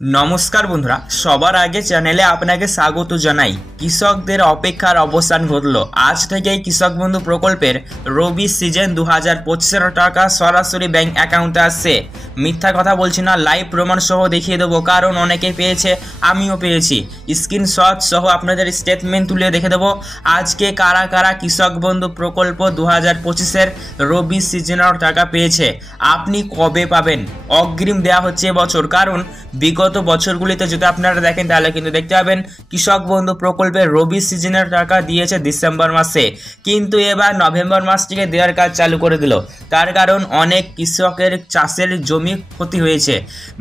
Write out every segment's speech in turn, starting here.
नमस्कार बंधुरा सबार आगे चैनेले आपनाके स्वागत जानाई। कृषकदेर अपेक्षार अवसान घटल। आज थेके कृषक बंधु प्रकल्पेर रबि सीजन 2025 टाका सरासरि बैंक अ্যাকাউন্টে आसছে। मिथ्या कथा बोलছি ना, लाइव प्रमाण सह देखिए देव, कारण अनेके पेয়েছে, आमिও পেয়েছি। स्क्रीनशट सह आपनादेर स्टेटमेंट तुले देखे देव। आज के कारा कारा कृषक बंधु प्रकल्प 2025 रबि सीजনের टाका পেয়েছে, আপনি কবে পাবেন? অগ্রিম দেওয়া হচ্ছে এবছর, কারণ বিগত বছরগুলিতে যদি আপনারা দেখেন তাহলে কিন্তু দেখতে পাবেন কৃষক বন্ধু প্রকল্পের রবি সিজনের টাকা দিয়েছে ডিসেম্বর মাসে, কিন্তু এবার নভেম্বর মাস থেকে দেওয়ার কাজ চালু করে দিল। তার কারণ অনেক কৃষকের চাষের জমি ক্ষতি হয়েছে,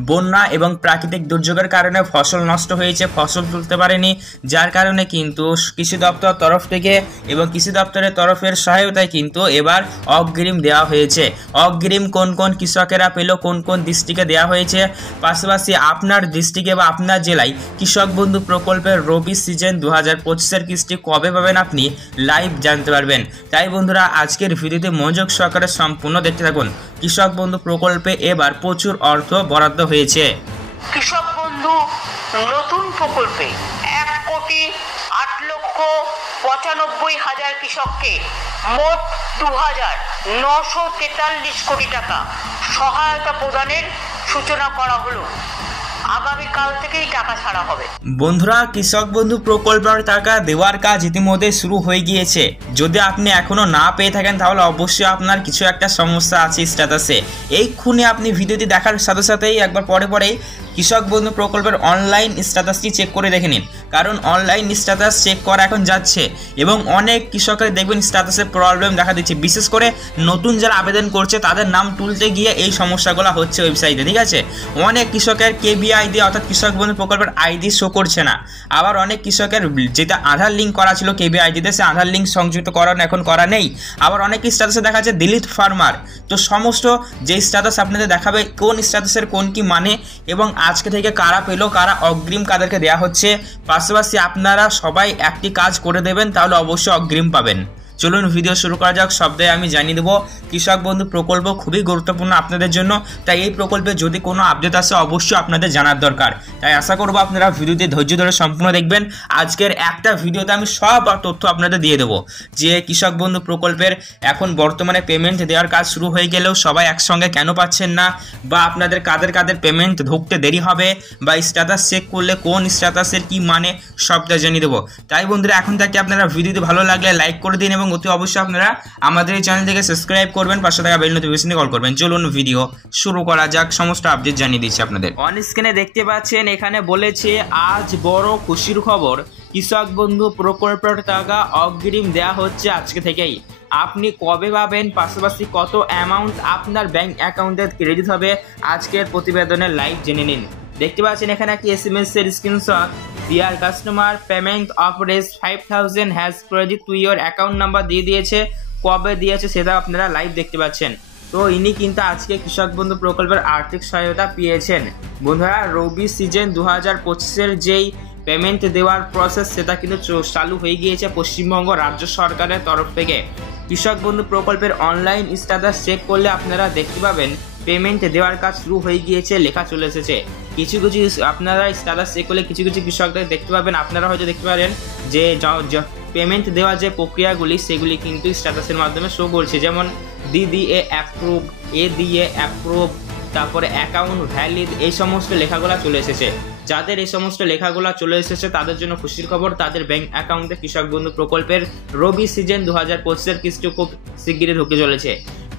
বন্যা এবং প্রাকৃতিক দুর্যোগের কারণে ফসল নষ্ট হয়েছে, ফসল তুলতে পারেনি, যার কারণে কিন্তু কৃষি দপ্তর তরফ থেকে এবং কৃষি দপ্তরের তরফের সহায়তায় কিন্তু এবার অগ্রিম দেওয়া হয়েছে। অগ্রিম কোন কোন কৃষকেরা পেল, কোন কোন ডিস্ট্রিক্টে দেওয়া হয়েছে, পাশাপাশি আপনার ডিস্ট্রিক্টে বা আপনার জেলায় কৃষক বন্ধু প্রকল্পের রবি সিজন 2025 কিস্তি কবে পাবেন আপনি লাইভ জানতে পারবেন। তাই বন্ধুরা আজকের ভিডিওতে মনোযোগ সহকারে সম্পূর্ণ দেখতে থাকুন। কৃষক বন্ধু প্রকল্পে এবার প্রচুর অর্থ বরাদ্দ হয়েছে। কৃষক বন্ধু নতুন প্রকল্পে 1,08,95,000 কৃষককে মোট 2,943 কোটি টাকা সহায়তা প্রদানের সূচনা করা হলো। আগামীকাল থেকেই টাকা ছাড়া হবে। বন্ধুরা কৃষক বন্ধু প্রকল্পের টাকা দেওয়ার কাজ ইতিমধ্যে শুরু হয়ে গিয়েছে। যদি আপনি এখনো না পেয়ে থাকেন তাহলে অবশ্যই আপনার কিছু একটা সমস্যা আছে স্ট্যাটাসে। এইক্ষুনি আপনি ভিডিওটি দেখার সাথে সাথেই একবার পরেই কৃষক বন্ধু প্রকল্পের অনলাইন স্ট্যাটাসটি চেক করে দেখে নিন, কারণ অনলাইন স্ট্যাটাস চেক করা এখন যাচ্ছে এবং অনেক কৃষকের দেখবেন স্ট্যাটাসে প্রবলেম দেখা দিচ্ছে। বিশেষ করে নতুন যারা আবেদন করছে তাদের নাম তুলতে গিয়ে এই সমস্যাগুলো হচ্ছে ওয়েবসাইটে, ঠিক আছে। অনেক কৃষকের কেবিআইডি অর্থাৎ কৃষক বন্ধু প্রকল্পের আইডি শো করছে না। আবার অনেক কৃষকের যেটা আধার লিঙ্ক করা ছিল কেবিআইডিতে, সে আধার লিঙ্ক সংযুক্ত করানো এখন করা নেই। আবার অনেক স্ট্যাটাসে দেখা যাচ্ছে ডিলিট ফার্মার। তো সমস্ত যে স্ট্যাটাস আপনাদের দেখাবে কোন স্ট্যাটাসের কোন কি মানে এবং আজকে থেকে কারা পেলো, কারা অগ্রিম কাদেরকে দেওয়া হচ্ছে, পাশাপাশি আপনারা সবাই একটি কাজ করে দেবেন তাহলে অবশ্যই অগ্রিম পাবেন। চলুন ভিডিও শুরু করা যাক। শব্দে আমি জানিয়ে দেবো কৃষক বন্ধু প্রকল্প খুবই গুরুত্বপূর্ণ আপনাদের জন্য, তাই এই প্রকল্পে যদি কোনো আপডেট আসে অবশ্যই আপনাদের জানার দরকার। তাই আশা করবো আপনারা ভিডিওতে ধৈর্য ধরে সম্পূর্ণ দেখবেন। আজকের একটা ভিডিওতে আমি সব তথ্য আপনাদের দিয়ে দেবো যে কৃষক বন্ধু প্রকল্পের এখন বর্তমানে পেমেন্ট দেওয়ার কাজ শুরু হয়ে গেলেও সবাই একসঙ্গে কেন পাচ্ছেন না, বা আপনাদের কাদের পেমেন্ট ঢুকতে দেরি হবে, বা স্ট্যাটাস চেক করলে কোন স্ট্যাটাসের কি মানে সবটা জানিয়ে দেবো। তাই বন্ধুরা এখন থেকে আপনারা ভিডিওটি ভালো লাগলে লাইক করে দিন এবং অতি অবশ্যই আপনারা আমাদের এই চ্যানেল থেকে সাবস্ক্রাইব করবেন, পাশে থাকা বেল নোটিফিকেশনে কল করবেন। চলুন ভিডিও শুরু করা যাক। সমস্ত আপডেট জানিয়ে দিচ্ছি আপনাদের। অন স্ক্রিনে দেখতে পাচ্ছেন এখানে বলেছে আজ বড় খুশির খবর, কৃষক বন্ধু প্রকল্পের টাকা অগ্রিম দেওয়া হচ্ছে আজকে থেকেই। আপনি কবে পাবেন, পাশাপাশি কত অ্যামাউন্ট আপনার ব্যাংক অ্যাকাউন্টে ক্রেডিট হবে আজকের প্রতিবেদনে লাইভ জেনে নিন। দেখতে পাচ্ছেন এখানে একটি এসএমএস এর screenshot. Deer customer, payment of race 5,000 has credit to your account number দিয়ে দিয়েছে। কবে দিয়েছে সেটা আপনারা লাইভ দেখতে পাচ্ছেন। তো ইনি কিন্তু আজকে কৃষক বন্ধু প্রকল্পের আর্থিক সহায়তা পেয়েছেন। বন্ধুরা রবি সিজন 2025 যেই পেমেন্ট দেওয়ার প্রসেস সেটা কিন্তু চালু হয়ে গিয়েছে পশ্চিমবঙ্গ রাজ্য সরকারের তরফ থেকে। কৃষক বন্ধু প্রকল্পের অনলাইন স্ট্যাটাস চেক করলে আপনারা দেখতে পাবেন পেমেন্ট দেওয়ার কাজ শুরু হয়ে গিয়েছে, লেখা চলে এসেছে। কিছু আপনারা স্ট্যাটাস চেক করলে কিছু কৃষকদের দেখতে পাবেন, আপনারা হয়তো দেখতে পারেন যে পেমেন্ট দেওয়ার যে প্রক্রিয়াগুলি সেগুলি কিন্তু স্ট্যাটাসের মাধ্যমে শো করছে, যেমন DDA অ্যাপ্রুভ, ADA অ্যাপ্রুভ, তারপরে অ্যাকাউন্ট ভ্যালিড, এই সমস্ত লেখাগুলো চলে এসেছে। যাদের এই সমস্ত লেখাগুলো চলে এসেছে তাদের জন্য খুশির খবর, তাদের ব্যাংক অ্যাকাউন্টে কৃষক বন্ধু প্রকল্পের রবি সিজন 2025 কিস্তি খুব শিগগিরই ঢুকে চলেছে।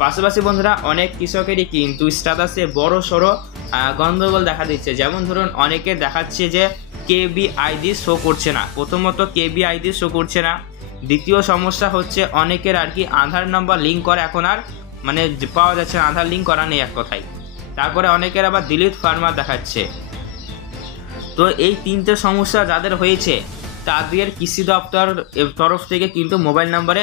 পাশাপাশি বন্ধুরা অনেক কৃষকেরই কিন্তু স্ট্যাটাসে বড় সড়ো গন্ডগোল দেখা দিচ্ছে। যেমন ধরুন অনেকে দেখাচ্ছে যে কেবিআইডি শো করছে না, প্রথমত কেবিআইডি শো করছে না। দ্বিতীয় সমস্যা হচ্ছে অনেকের আর কি আধার নাম্বার লিঙ্ক করা এখন আর মানে পাওয়া যাচ্ছে না, আধার লিঙ্ক করা নেই এক কথায়। তারপরে অনেকের আবার ডিলিট ফার্মার দেখাচ্ছে। তো এই তিনটে সমস্যা যাদের হয়েছে তাদের কৃষি দপ্তর তরফ থেকে কিন্তু মোবাইল নম্বরে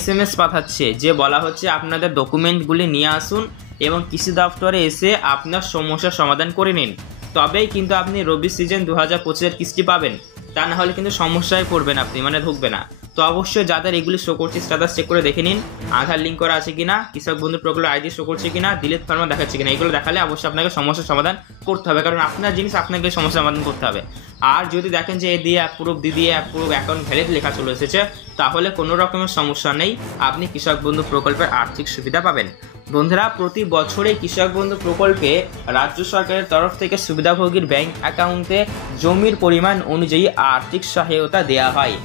SMS পাঠাচ্ছে, যে বলা হচ্ছে আপনাদের ডকুমেন্টগুলি নিয়ে আসুন এবং কৃষি দপ্তরে এসে আপনার সমস্যার সমাধান করে নিন, তবেই কিন্তু আপনি রবি সিজন 2025 কিস্তি পাবেন। তা না হলে কিন্তু সমস্যায় পড়বেন আপনি, মানে ঢুকবে না। তো অবশ্যই যাদের এগুলি শো করছে স্ট্যাটাস চেক করে দেখে নিন, আধার লিঙ্ক করা আছে কিনা, কৃষক বন্ধু প্রকল্পের আইডি শো করছে কিনা, ডিলিট ফার্মা দেখাচ্ছে কিনা, এগুলো দেখালে অবশ্যই আপনাকে সমস্যার সমাধান করতে হবে, কারণ আপনার জিনিস আপনাকে সমস্যার সমাধান করতে হবে। আর যদি দেখেন যে এ দিয়ে অ্যাপ্রুভ দিয়ে অ্যাপ্রুভ অ্যাকাউন্ট ভ্যালিড লেখা চলে এসেছে, তাহলে কোনো রকমের সমস্যা নেই, আপনি কৃষক বন্ধু প্রকল্পের আর্থিক সুবিধা পাবেন। বন্ধুরা, প্রতি বছরে কৃষক বন্ধু প্রকল্পে রাজ্য সরকারের তরফ থেকে সুবিধাভোগীর ব্যাংক অ্যাকাউন্টে জমির পরিমাণ অনুযায়ী আর্থিক সহায়তা দেওয়া হয়।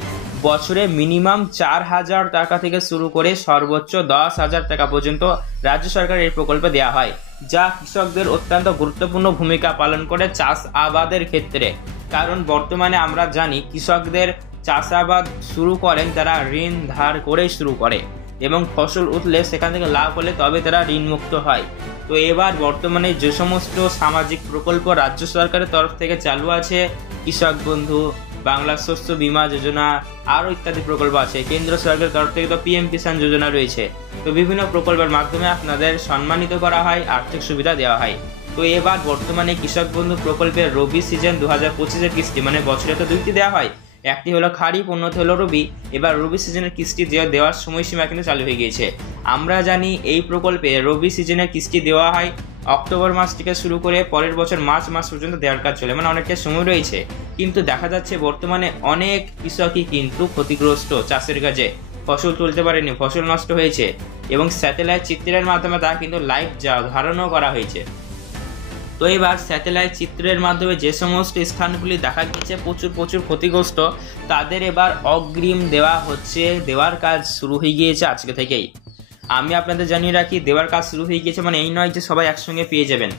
বছরে মিনিমাম 4,000 টাকা থেকে শুরু করে সর্বোচ্চ 10,000 টাকা পর্যন্ত রাজ্য সরকারের এই প্রকল্পে দেওয়া হয়, যা কৃষকদের অত্যন্ত গুরুত্বপূর্ণ ভূমিকা পালন করে চাষ আবাদের ক্ষেত্রে। কারণ বর্তমানে আমরা জানি কৃষকদের চাষাবাদ শুরু করেন তারা ঋণ ধার করেই শুরু করে, এবং ফসল উঠলে সেখান থেকে লাভ হলে তবে তারা ঋণমুক্ত হয়। তো এবার বর্তমানে যে সমস্ত সামাজিক প্রকল্প রাজ্য সরকারের তরফ থেকে চালু আছে, কৃষক বন্ধু, বাংলা শস্য বীমা যোজনা, আরও ইত্যাদি প্রকল্প আছে, কেন্দ্র সরকারের তরফ থেকে তো PM কিষাণ যোজনা রয়েছে। তো বিভিন্ন প্রকল্পের মাধ্যমে আপনাদের সম্মানিত করা হয়, আর্থিক সুবিধা দেওয়া হয়। তো এবার বর্তমানে কৃষক বন্ধু প্রকল্পের রবি সিজন 2025-এর কিস্তি, মানে বছরে তো দুইটি দেওয়া হয়, একটি হলো খারিফ, অন্যটি হলো রবি। এবার রবি সিজনের কিস্তি দেওয়ার সময়সীমা কিন্তু চালু হয়ে গিয়েছে। আমরা জানি এই প্রকল্পে রবি সিজনের কিস্তি দেওয়া হয় অক্টোবর মাস থেকে শুরু করে পরের বছর মার্চ মাস পর্যন্ত দেওয়ার কাজ চলে, মানে অনেকটা সময় রয়েছে। কিন্তু দেখা যাচ্ছে বর্তমানে অনেক কৃষকই কিন্তু ক্ষতিগ্রস্ত, চাষের কাজে ফসল তুলতে পারেনি, ফসল নষ্ট হয়েছে, এবং স্যাটেলাইট চিত্রের মাধ্যমে তা কিন্তু লাইভ ধারণও করা হয়েছে। তো এবার স্যাটেলাইট চিত্রের মাধ্যমে যে সমস্ত স্থানগুলি দেখা গিয়েছে প্রচুর ক্ষতিগ্রস্ত, তাদের এবার অগ্রিম দেওয়া হচ্ছে, দেওয়ার কাজ শুরু হয়ে গিয়েছে আজকে থেকেই। আমি আপনাদের জানিয়ে রাখি, দেওয়ার কাজ শুরু হয়ে গিয়েছে মানে এই নয় যে সবাই একসঙ্গে পেয়ে যাবেন।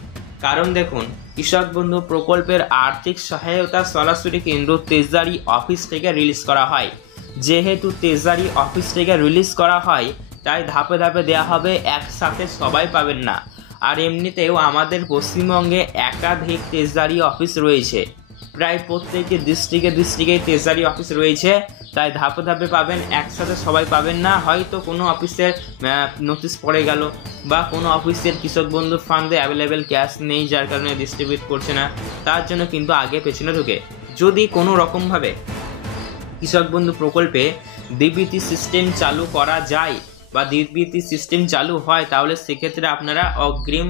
কারণ দেখুন, কৃষক বন্ধু প্রকল্পের আর্থিক সহায়তা সরাসরি কেন্দ্র ট্রেজারি অফিস থেকে রিলিজ করা হয়। যেহেতু ট্রেজারি অফিস থেকে রিলিজ করা হয়, তাই ধাপে ধাপে দেওয়া হবে, একসাথে সবাই পাবেন না। আর এমনিতেও আমাদের পশ্চিমবঙ্গে একাধিক ট্রেজারি অফিস রয়েছে, প্রায় প্রত্যেকটি ডিস্ট্রিক্টে ট্রেজারি অফিস রয়েছে, তাই ধাপে ধাপে পাবেন, একসাথে সবাই পাবেন না। হয়তো কোনো অফিসের নোটিশ পড়ে গেল, বা কোনো অফিসের কৃষক বন্ধু ফান্ডে অ্যাভেলেবেল ক্যাশ নেই, যার কারণে ডিস্ট্রিবিউট করছে না, তার জন্য কিন্তু আগে পেছনে ঢুকে যদি কোনো রকমভাবে কৃষক বন্ধু প্রকল্পে ডিবিটি সিস্টেম চালু করা যায় বা ডিবিটি সিস্টেম চালু হয়, তাহলে সেক্ষেত্রে আপনারা অগ্রিম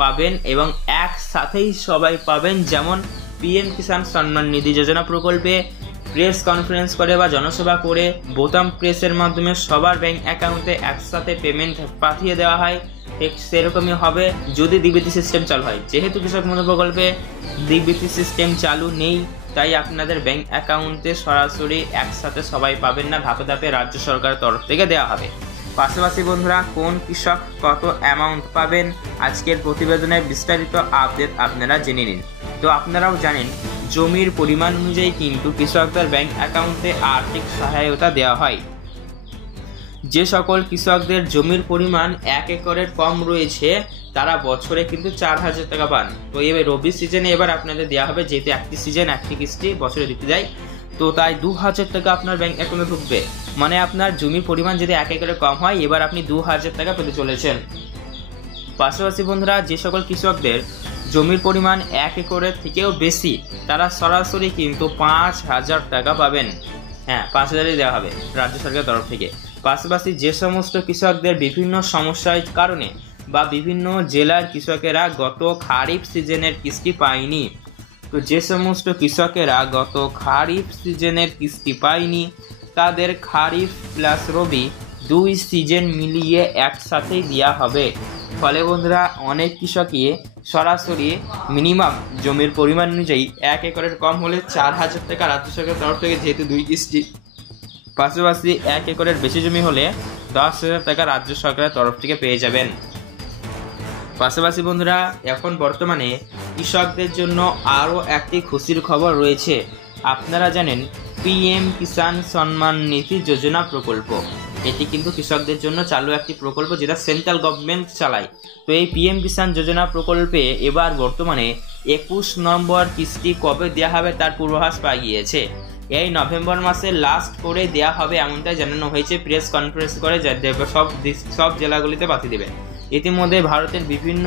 পাবেন এবং একসাথেই সবাই পাবেন। যেমন PM কিষাণ সম্মান নিধি যোজনা প্রকল্পে প্রেস কনফারেন্স করে বা জনসভা করে বোতাম প্রেসের মাধ্যমে সবার ব্যাংক অ্যাকাউন্টে একসাথে পেমেন্ট পাঠিয়ে দেওয়া হয়, ঠিক সেরকমই হবে যদি ডিবিটি সিস্টেম চালু হয়। যেহেতু কৃষক বন্ধু প্রকল্পে ডিবিটি সিস্টেম চালু নেই, তাই আপনাদের ব্যাংক অ্যাকাউন্টে সরাসরি একসাথে সবাই পাবেন না, ধাপে ধাপে রাজ্য সরকারের তরফ থেকে দেওয়া হবে। পাশাপাশি বন্ধুরা, কোন কৃষক কত অ্যামাউন্ট পাবেন, আজকের প্রতিবেদনের বিস্তারিত আপডেট আপনারা জেনে নিন। তো আপনারাও জানেন, জমির পরিমাণ অনুযায়ী কিন্তু কৃষকদের ব্যাংক অ্যাকাউন্টে আর্থিক সহায়তা দেওয়া হয়। যে সকল কৃষকদের জমির পরিমাণ 1 একরের কম রয়েছে, তারা বছরে কিন্তু 4,000 টাকা পান। তো এবার রবি সিজনে এবার আপনাদের দেওয়া হবে, যেহেতু একটি সিজন একটি কিস্তি বছরে দিতে যায়, তো তাই 2,000 টাকা আপনার ব্যাংক অ্যাকাউন্টে ঢুকবে। মানে আপনার জমির পরিমাণ যদি 1 একরের কম হয়, এবার আপনি 2,000 টাকা পেতে চলেছেন। পাশাপাশি বন্ধুরা, যে সকল কৃষকদের জমির পরিমাণ 1 একরের থেকেও বেশি, তারা সরাসরি কিন্তু 5,000 টাকা পাবেন। হ্যাঁ, 5,000ই দেওয়া হবে রাজ্য সরকারের তরফ থেকে। পাশাপাশি যে সমস্ত কৃষকদের বিভিন্ন সমস্যার কারণে বা বিভিন্ন জেলার কৃষকেরা গত খারিফ সিজনের কিস্তি পায়নি, তো যে সমস্ত কৃষকেরা গত খারিফ সিজনের কিস্তি পায়নি, তাদের খারিফ প্লাস রবি 2 সিজন মিলিয়ে একসাথেই দেওয়া হবে। ফলে বন্ধুরা, অনেক কৃষকই সরাসরি মিনিমাম জমির পরিমাণ অনুযায়ী 1 একরের কম হলে 4,000 টাকা রাজ্য সরকারের তরফ থেকে, যেহেতু 2 কিস্তি, পাশাপাশি 1 একরের বেশি জমি হলে 10,000 টাকা রাজ্য সরকারের তরফ থেকে পেয়ে যাবেন। পাশাপাশি বন্ধুরা, এখন বর্তমানে কৃষকদের জন্য আরও একটি খুশির খবর রয়েছে। আপনারা জানেন, PM কিষাণ সম্মান নিধি যোজনা প্রকল্প, এটি কিন্তু কৃষকদের জন্য চালু একটি প্রকল্প, যেটা সেন্ট্রাল গভর্নমেন্ট চালায়। তো এই PM কিষাণ যোজনা প্রকল্পে এবার বর্তমানে 21 নম্বর কিস্তি কবে দেওয়া হবে তার পূর্বাভাস পাওয়া গিয়েছে। এই নভেম্বর মাসে লাস্ট করে দেওয়া হবে এমনটাই জানানো হয়েছে, প্রেস কনফারেন্স করে সব জেলাগুলিতে পাঠিয়ে দেবে। ইতিমধ্যে ভারতের বিভিন্ন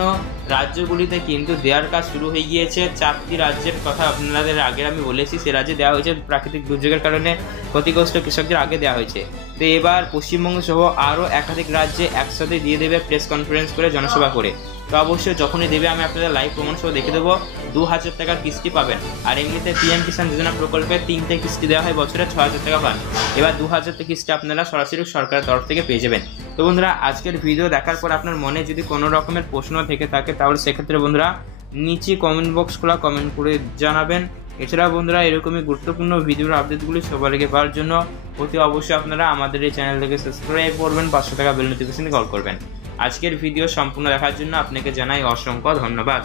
রাজ্যগুলিতে কিন্তু দেওয়ার কাজ শুরু হয়ে গিয়েছে। 4টি রাজ্যের কথা আপনাদের আগে আমি বলেছি, সে রাজ্যে দেওয়া হয়েছে প্রাকৃতিক দুর্যোগের কারণে ক্ষতিগ্রস্ত কৃষকদের আগে দেওয়া হয়েছে। তো এবার পশ্চিমবঙ্গ সহ আরও একাধিক রাজ্যে একসাথে দিয়ে দেবে প্রেস কনফারেন্স করে, জনসভা করে। তো অবশ্যই যখনই দেবে আমি আপনাদের লাইভ প্রমাণ সহ দেখে দেবো। 2000 টাকার কিস্তি পাবেন। আর এমনিতে পিএম কিষাণ যোজনা প্রকল্পে 3টে কিস্তি দেওয়া হয়, বছরে 6000 টাকা পান। এবার 2000 কিস্তি আপনারা সরাসরি সরকারের তরফ থেকে পেয়ে যাবেন। তো বন্ধুরা, আজকের ভিডিও দেখার পর আপনার মনে যদি কোনো রকমের প্রশ্ন থেকে থাকে তাহলে সেক্ষেত্রে বন্ধুরা নিচে কমেন্ট বক্স খোলা, কমেন্ট করে জানাবেন। এছাড়াও বন্ধুরা এরকমই গুরুত্বপূর্ণ ভিডিওর আপডেটগুলি সবার আগে পাওয়ার জন্য অতি অবশ্যই আপনারা আমাদের এই চ্যানেলটিকে সাবস্ক্রাইব করবেন, 500 টাকা বেল নোটিফিকেশনে কল করবেন। আজকের ভিডিও সম্পূর্ণ দেখার জন্য আপনাকে জানাই অসংখ্য ধন্যবাদ।